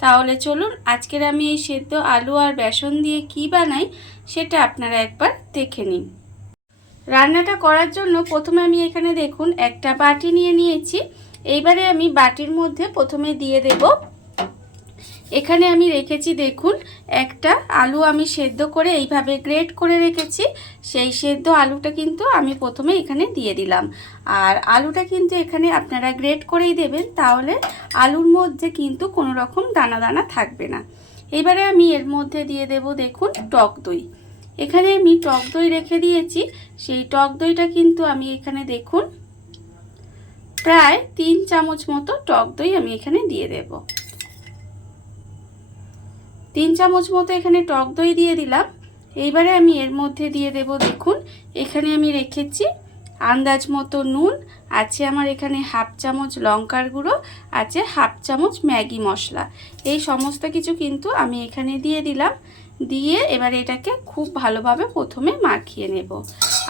তাহলে চলুন আজকের আমি এই সেদ্ধ আলু আর বেসন দিয়ে কি বানাই সেটা আপনারা একবার দেখে নিন। রান্নাটা করার জন্য প্রথমে আমি এখানে দেখুন একটা বাটি নিয়ে নিয়েছি। এইবারে আমি বাটির মধ্যে প্রথমে দিয়ে দেব এখানে আমি রেখেছি, দেখুন, একটা আলু আমি সেদ্ধ করে এইভাবে গ্রেট করে রেখেছি। সেই সেদ্ধ আলুটা কিন্তু আমি প্রথমে এখানে দিয়ে দিলাম। আর আলুটা কিন্তু এখানে আপনারা গ্রেট করেই দেবেন, তাহলে আলুর মধ্যে কিন্তু কোনো রকম দানা দানা থাকবে না। এবারে আমি এর মধ্যে দিয়ে দেব, দেখুন, টক দই। এখানে আমি টক দই রেখে দিয়েছি। সেই টক দইটা কিন্তু আমি এখানে, দেখুন, প্রায় তিন চামচ মতো টক দই আমি এখানে দিয়ে দেব। তিন চামচ মতো এখানে টক দই দিয়ে দিলাম। এইবারে আমি এর মধ্যে দিয়ে দেব, দেখুন, এখানে আমি রেখেছি আন্দাজ মতো নুন, আছে আমার এখানে হাফ চামচ লঙ্কার গুঁড়ো, আছে হাফ চামচ ম্যাগি মশলা। এই সমস্ত কিছু কিন্তু আমি এখানে দিয়ে দিলাম। দিয়ে এবার এটাকে খুব ভালোভাবে প্রথমে মাখিয়ে নেব।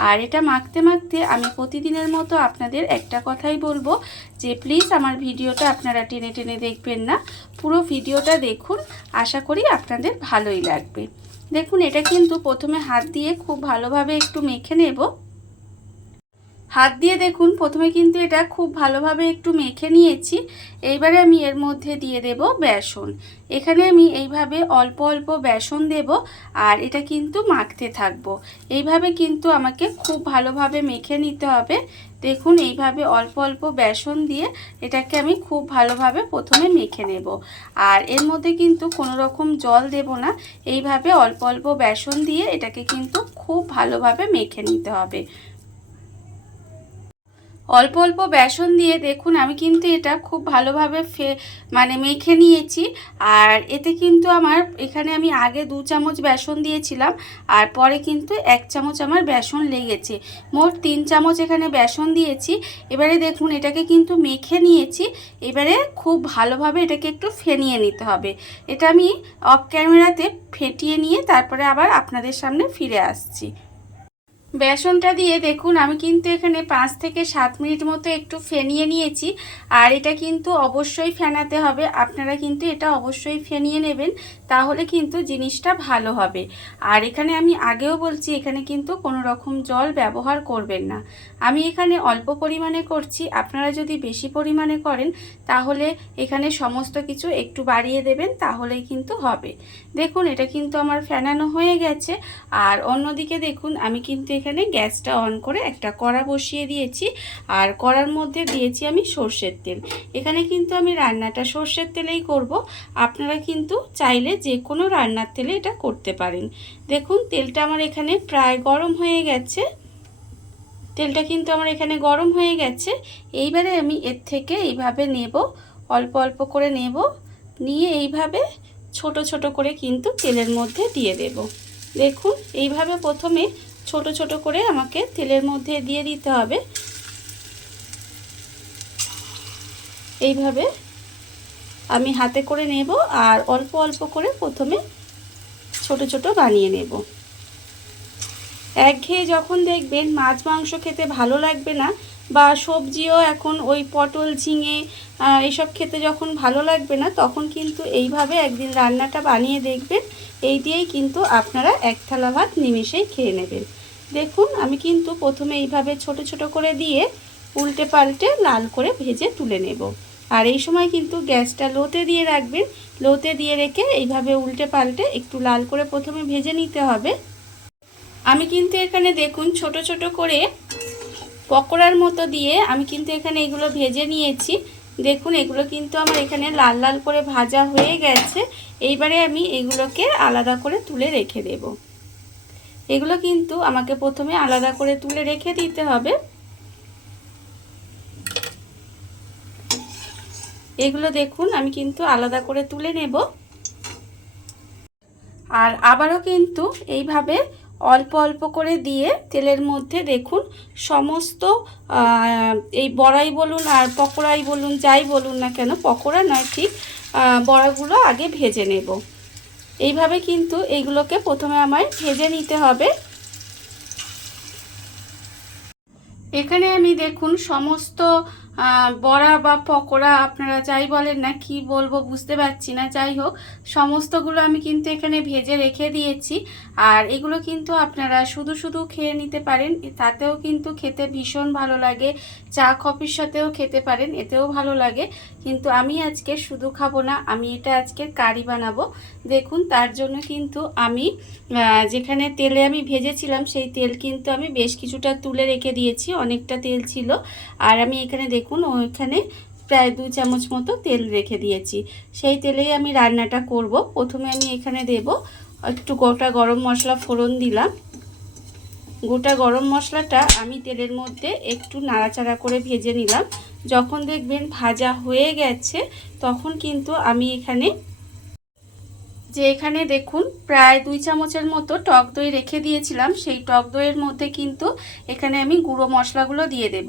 আর এটা মাখতে মাখতে আমি প্রতিদিনের মতো আপনাদের একটা কথাই বলব যে প্লিজ আমার ভিডিওটা আপনারা টেনে টেনে দেখবেন না। পুরো ভিডিওটা দেখুন, আশা করি আপনাদের ভালোই লাগবে। দেখুন, এটা কিন্তু প্রথমে হাত দিয়ে খুব ভালোভাবে একটু মেখে নেব। হাত দিয়ে দেখুন, প্রথমে কিন্তু এটা খুব ভালোভাবে একটু মেখে নিয়েছি। এইবারে আমি এর মধ্যে দিয়ে দেব বেসন। এখানে আমি এইভাবে অল্প অল্প বেসন দেব আর এটা কিন্তু মাখতে থাকব। এইভাবে কিন্তু আমাকে খুব ভালোভাবে মেখে নিতে হবে। দেখুন, এইভাবে অল্প অল্প বেসন দিয়ে এটাকে আমি খুব ভালোভাবে প্রথমে মেখে নেব। আর এর মধ্যে কিন্তু কোনো রকম জল দেব না। এইভাবে অল্প অল্প বেসন দিয়ে এটাকে কিন্তু খুব ভালোভাবে মেখে নিতে হবে। অল্প অল্প বেসন দিয়ে দেখুন, আমি কিন্তু এটা খুব ভালোভাবে ফে মানে মেখে নিয়েছি। আর এতে কিন্তু আমার, এখানে আমি আগে দু চামচ বেসন দিয়েছিলাম, আর পরে কিন্তু এক চামচ আমার বেসন লেগেছে। মোট তিন চামচ এখানে বেসন দিয়েছি। এবারে দেখুন, এটাকে কিন্তু মেখে নিয়েছি। এবারে খুব ভালোভাবে এটাকে একটু ফেনিয়ে নিতে হবে। এটা আমি অফ ক্যামেরাতে ফেটিয়ে নিয়ে তারপরে আবার আপনাদের সামনে ফিরে আসছি। বেসনটা দিয়ে দেখুন, আমি কিন্তু এখানে পাঁচ থেকে সাত মিনিট মতো একটু ফেনিয়ে নিয়েছি। আর এটা কিন্তু অবশ্যই ফেনাতে হবে। আপনারা কিন্তু এটা অবশ্যই ফেনিয়ে নেবেন, তাহলে কিন্তু জিনিসটা ভালো হবে। আর এখানে আমি আগেও বলছি, এখানে কিন্তু কোনো রকম জল ব্যবহার করবেন না। আমি এখানে অল্প পরিমাণে করছি, আপনারা যদি বেশি পরিমাণে করেন, তাহলে এখানে সমস্ত কিছু একটু বাড়িয়ে দেবেন, তাহলেই কিন্তু হবে। দেখুন, এটা কিন্তু আমার ফেনানো হয়ে গেছে। আর অন্যদিকে দেখুন, আমি কিন্তু এখানে গ্যাসটা অন করে একটা কড়া বসিয়ে দিয়েছি। আর কড়ার মধ্যে দিয়েছি আমি সর্ষের তেল। এখানে কিন্তু আমি রান্নাটা সর্ষের তেলেই করব। আপনারা কিন্তু চাইলে যে কোনো রান্নার তেলে এটা করতে পারেন। দেখুন, তেলটা আমার এখানে প্রায় গরম হয়ে গেছে। তেলটা কিন্তু আমার এখানে গরম হয়ে গেছে। এইবারে আমি এর থেকে এইভাবে নেব, অল্প অল্প করে নেব। নিয়ে এইভাবে ছোট ছোট করে কিন্তু তেলের মধ্যে দিয়ে দেব। দেখুন, এইভাবে প্রথমে ছোট ছোট করে আমাকে তেলের মধ্যে দিয়ে দিতে হবে। এইভাবে আমি হাতে করে নেব আর অল্প অল্প করে প্রথমে ছোট ছোট বানিয়ে নেব। একঘেয়ে যখন দেখবেন মাছ মাংস খেতে ভালো লাগবে না বা সবজিও এখন ওই পটল, ঝিঙে এসব খেতে যখন ভালো লাগবে না, তখন কিন্তু এইভাবে একদিন রান্নাটা বানিয়ে দেখবেন। এই দিয়েই কিন্তু আপনারা এক থালা ভাত নিমেষেই খেয়ে নেবেন। দেখুন, আমি কিন্তু প্রথমে এইভাবে ছোট ছোট করে দিয়ে উল্টে পাল্টে লাল করে ভেজে তুলে নেব। আর এই সময় কিন্তু গ্যাসটা লোতে দিয়ে রাখবেন। লোতে দিয়ে রেখে এইভাবে উল্টে পাল্টে একটু লাল করে প্রথমে ভেজে নিতে হবে। আমি কিন্তু এখানে দেখুন, ছোট ছোট করে পকোড়ার মতো দিয়ে আমি কিন্তু এখানে এগুলো ভেজে নিয়েছি। দেখুন, এগুলো কিন্তু আমার এখানে লাল লাল করে ভাজা হয়ে গেছে। এইবারে আমি এগুলোকে আলাদা করে তুলে রেখে দেব। এগুলো কিন্তু আমাকে প্রথমে আলাদা করে তুলে রেখে দিতে হবে। এগুলো দেখুন, আমি কিন্তু আলাদা করে তুলে নেব। আর আবারও কিন্তু এইভাবে অল্প অল্প করে দিয়ে তেলের মধ্যে দেখুন, সমস্ত এই বড়াই বলুন আর পকোড়াই বলুন, যাই বলুন না কেন, পকোড়া নয়, ঠিক বড়াগুলো আগে ভেজে নেব। এইভাবে কিন্তু এইগুলোকে প্রথমে আমায় ভেজে নিতে হবে। এখানে আমি দেখুন সমস্ত বড়া বা পকোড়া আপনারা যাই বলেন না, কি বলব বুঝতে পারছি না। যাই হোক, সমস্তগুলো আমি কিন্তু এখানে ভেজে রেখে দিয়েছি। আর এগুলো কিন্তু আপনারা শুধু শুধু খেয়ে নিতে পারেন। তাতেও কিন্তু খেতে ভীষণ ভালো লাগে। চা কফির সাথেও খেতে পারেন, এতেও ভালো লাগে। কিন্তু আমি আজকে শুধু খাব না, আমি এটা আজকে কারি বানাবো। দেখুন, তার জন্য কিন্তু আমি যেখানে তেলে আমি ভেজেছিলাম, সেই তেল কিন্তু আমি বেশ কিছুটা তুলে রেখে দিয়েছি, অনেকটা তেল ছিল। আর আমি এখানে দেখুন, ওইখানে প্রায় দু চামচ মতো তেল রেখে দিয়েছি। সেই তেলেই আমি রান্নাটা করব। প্রথমে আমি এখানে দেব একটু গোটা গরম মশলা ফোড়ন দিলাম। গোটা গরম মশলাটা আমি তেলের মধ্যে একটু নাড়াচাড়া করে ভেজে নিলাম। যখন দেখবেন ভাজা হয়ে গেছে, তখন কিন্তু আমি এখানে যে এখানে দেখুন, প্রায় দুই চামচের মতো টক দই রেখে দিয়েছিলাম। সেই টক দইয়ের মধ্যে কিন্তু এখানে আমি গুঁড়ো মশলাগুলো দিয়ে দেব।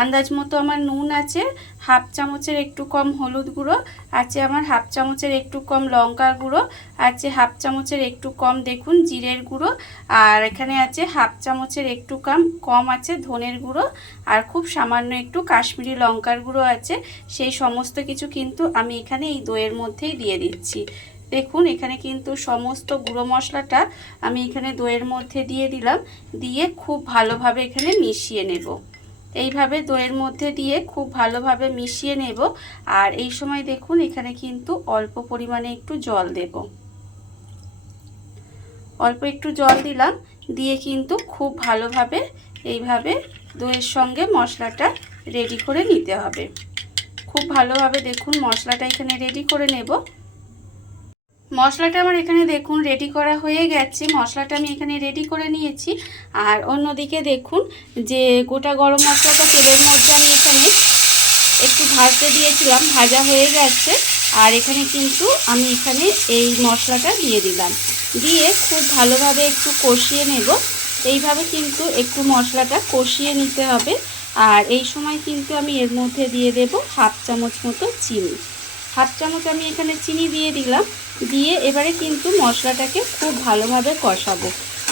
আন্দাজ মতো আমার নুন আছে, হাফ চামচের একটু কম হলুদ গুঁড়ো, আছে আমার হাফ চামচের একটু কম লঙ্কার গুঁড়ো, আছে হাফ চামচের একটু কম দেখুন জিরের গুঁড়ো, আর এখানে আছে হাফ চামচের একটু কম কম আছে ধনের গুঁড়ো, আর খুব সামান্য একটু কাশ্মীরি লঙ্কার গুঁড়ো আছে। সেই সমস্ত কিছু কিন্তু আমি এখানে এই দইয়ের মধ্যেই দিয়ে দিচ্ছি। দেখুন, এখানে কিন্তু সমস্ত গুঁড়ো মশলাটা আমি এখানে দইয়ের মধ্যে দিয়ে দিলাম। দিয়ে খুব ভালোভাবে এখানে মিশিয়ে নেব। এইভাবে দইয়ের মধ্যে দিয়ে খুব ভালোভাবে মিশিয়ে নেব। আর এই সময় দেখুন, এখানে কিন্তু অল্প পরিমাণে একটু জল দেব। অল্প একটু জল দিলাম। দিয়ে কিন্তু খুব ভালোভাবে এইভাবে দইয়ের সঙ্গে মশলাটা রেডি করে নিতে হবে। খুব ভালোভাবে দেখুন, মশলাটা এখানে রেডি করে নেব। মশলাটা আমার এখানে দেখুন রেডি করা হয়ে গেছে। মশলাটা আমি এখানে রেডি করে নিয়েছি। আর অন্যদিকে দেখুন, যে গোটা গরম মশলাটা তেলের মধ্যে আমি এখানে একটু ভাজতে দিয়েছিলাম, ভাজা হয়ে গেছে। আর এখানে কিন্তু আমি এখানে এই মশলাটা দিয়ে দিলাম। দিয়ে খুব ভালোভাবে একটু কষিয়ে নেব। এইভাবে কিন্তু একটু মশলাটা কষিয়ে নিতে হবে। আর এই সময় কিন্তু আমি এর মধ্যে দিয়ে দেব হাফ চামচ মতো চিনি। হাফ চামচ আমি এখানে চিনি দিয়ে দিলাম। দিয়ে এবারে কিন্তু মশলাটাকে খুব ভালোভাবে কষাবো।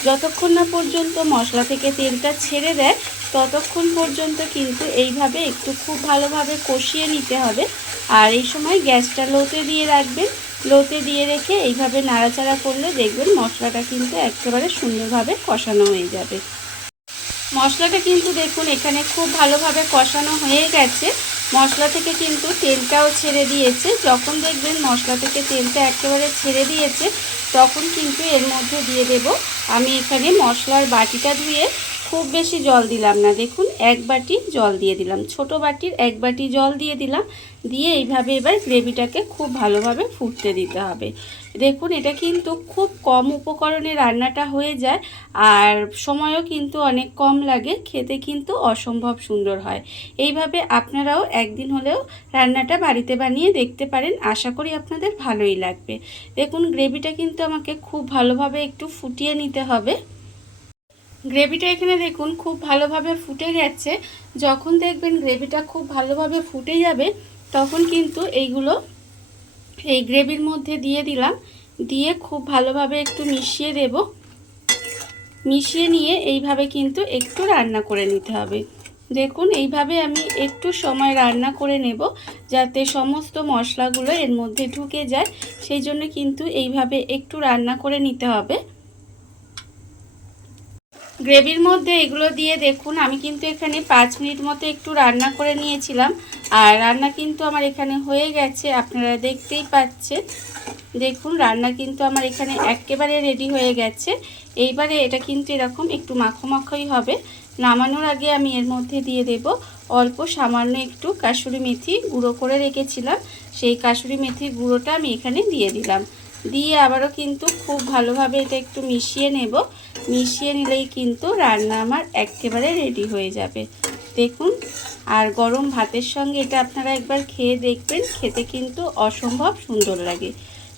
যতক্ষণ না পর্যন্ত মশলা থেকে তেলটা ছেড়ে দেয়, ততক্ষণ পর্যন্ত কিন্তু এইভাবে একটু খুব ভালোভাবে কষিয়ে নিতে হবে। আর এই সময় গ্যাসটা লোতে দিয়ে রাখবেন। লোতে দিয়ে রেখে এইভাবে নাড়াচাড়া করলে দেখবেন মশলাটা কিন্তু একেবারে সুন্দরভাবে কষানো হয়ে যাবে। মশলাটা কিন্তু দেখুন এখানে খুব ভালোভাবে কষানো হয়ে গেছে। মশলা থেকে কিন্তু তেলটাও ছেড়ে দিয়েছে। যখন দেখবেন মশলা থেকে তেলটা একেবারে ছেড়ে দিয়েছে, তখন কিন্তু এর মধ্যে দিয়ে দেব। আমি এখানে মশলার বাটিটা ধুয়ে খুব বেশি জল দিলাম না। দেখুন, এক বাটি জল দিয়ে দিলাম। ছোট বাটির এক বাটি জল দিয়ে দিলাম। দিয়ে এইভাবে এবার গ্রেভিটাকে খুব ভালোভাবে ফুটতে দিতে হবে। দেখুন, এটা কিন্তু খুব কম উপকরণে রান্নাটা হয়ে যায় আর সময়ও কিন্তু অনেক কম লাগে, খেতে কিন্তু অসম্ভব সুন্দর হয়। এইভাবে আপনারাও একদিন হলেও রান্নাটা বাড়িতে বানিয়ে দেখতে পারেন, আশা করি আপনাদের ভালোই লাগবে। দেখুন, গ্রেভিটা কিন্তু আমাকে খুব ভালোভাবে একটু ফুটিয়ে নিতে হবে। গ্রেভিটা এখানে দেখুন, খুব ভালোভাবে ফুটে গেছে। যখন দেখবেন গ্রেভিটা খুব ভালোভাবে ফুটে যাবে তখন কিন্তু এইগুলো এই গ্রেভির মধ্যে দিয়ে দিলাম। দিয়ে খুব ভালোভাবে একটু মিশিয়ে দেব। মিশিয়ে নিয়ে এইভাবে কিন্তু একটু রান্না করে নিতে হবে। দেখুন, এইভাবে আমি একটু সময় রান্না করে নেব যাতে সমস্ত মশলাগুলো এর মধ্যে ঢুকে যায়। সেই জন্য কিন্তু এইভাবে একটু রান্না করে নিতে হবে। গ্রেভির মধ্যে এগুলো দিয়ে দেখুন, আমি কিন্তু এখানে পাঁচ মিনিট মতো একটু রান্না করে নিয়েছিলাম। আর রান্না কিন্তু আমার এখানে হয়ে গেছে, আপনারা দেখতেই পাচ্ছেন। দেখুন, রান্না কিন্তু আমার এখানে একেবারে রেডি হয়ে গেছে। এইবারে এটা কিন্তু এরকম একটু মাখো মাখোই হবে। নামানোর আগে আমি এর মধ্যে দিয়ে দেব অল্প সামান্য একটু কাসুরি মেথি গুঁড়ো করে রেখেছিলাম। সেই কাসুরি মেথির গুঁড়োটা আমি এখানে দিয়ে দিলাম। দিয়ে আবারও কিন্তু খুব ভালোভাবে এটা একটু মিশিয়ে নেব। মিশিয়ে নিলেই কিন্তু রান্না আমার একেবারে রেডি হয়ে যাবে। দেখুন, আর গরম ভাতের সঙ্গে এটা আপনারা একবার খেয়ে দেখবেন, খেতে কিন্তু অসম্ভব সুন্দর লাগে।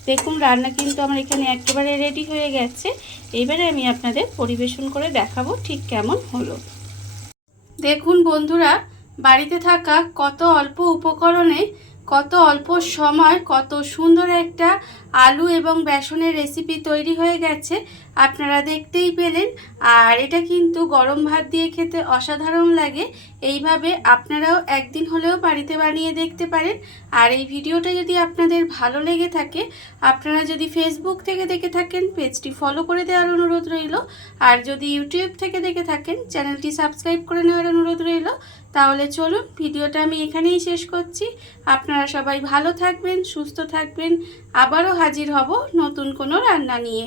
দেখুন, রান্না কিন্তু আমার এখানে একেবারে রেডি হয়ে গেছে। এইবারে আমি আপনাদের পরিবেশন করে দেখাবো ঠিক কেমন হলো। দেখুন বন্ধুরা, বাড়িতে থাকা কত অল্প উপকরণে কত অল্প সময় কত সুন্দর একটা আলু এবং বেসনের রেসিপি তৈরি হয়ে গেছে। আপনারা দেখতেই পেলেন। আর এটা কিন্তু গরম ভাত দিয়ে খেতে অসাধারণ লাগে। এইভাবে আপনারাও একদিন হলেও বাড়িতে বানিয়ে দেখতে পারেন। আর এই ভিডিওটা যদি আপনাদের ভালো লেগে থাকে, আপনারা যদি ফেসবুক থেকে দেখে থাকেন, পেজটি ফলো করে দেওয়ার অনুরোধ রইল। আর যদি ইউটিউব থেকে দেখে থাকেন, চ্যানেলটি সাবস্ক্রাইব করে নেওয়ার অনুরোধ রইল, তাহলে চলুন ভিডিওটা আমি এখানেই শেষ করছি। আপনারা সবাই ভালো থাকবেন, সুস্থ থাকবেন। আবারও হাজির হব নতুন কোনো রান্না নিয়ে।